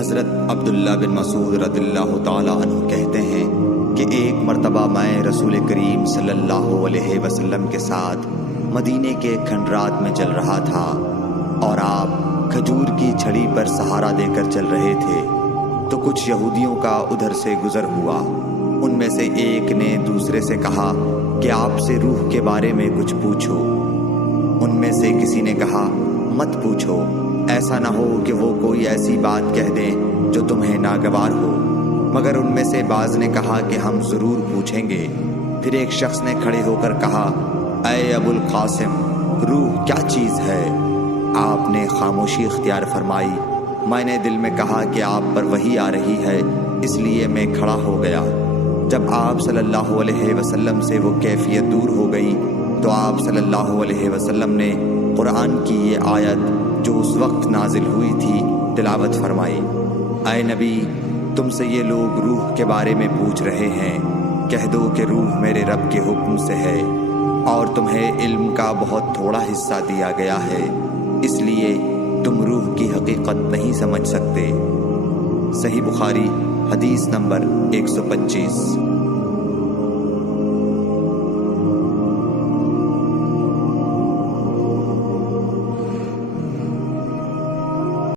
حضرت عبداللہ بن مسعود رضی اللہ تعالی عنہ کہتے ہیں کہ ایک مرتبہ میں رسول کریم صلی اللہ علیہ وسلم کے ساتھ مدینے کے کھنڈرات میں چل رہا تھا اور آپ کھجور کی چھڑی پر سہارا دے کر چل رہے تھے تو کچھ یہودیوں کا ادھر سے گزر ہوا۔ ان میں سے ایک نے دوسرے سے کہا کہ آپ سے روح کے بارے میں کچھ پوچھو۔ ان میں سے کسی نے کہا مت پوچھو، ایسا نہ ہو کہ وہ کوئی ایسی بات کہہ دیں جو تمہیں ناگوار ہو۔ مگر ان میں سے بعض نے کہا کہ ہم ضرور پوچھیں گے۔ پھر ایک شخص نے کھڑے ہو کر کہا اے ابو القاسم، روح کیا چیز ہے؟ آپ نے خاموشی اختیار فرمائی۔ میں نے دل میں کہا کہ آپ پر وحی آ رہی ہے، اس لیے میں کھڑا ہو گیا۔ جب آپ صلی اللہ علیہ وسلم سے وہ کیفیت دور ہو گئی تو آپ صلی اللہ علیہ وسلم نے قرآن کی یہ آیت جو اس وقت نازل ہوئی تھی تلاوت فرمائی۔ اے نبی، تم سے یہ لوگ روح کے بارے میں پوچھ رہے ہیں، کہہ دو کہ روح میرے رب کے حکم سے ہے اور تمہیں علم کا بہت تھوڑا حصہ دیا گیا ہے، اس لیے تم روح کی حقیقت نہیں سمجھ سکتے۔ صحیح بخاری حدیث نمبر 125۔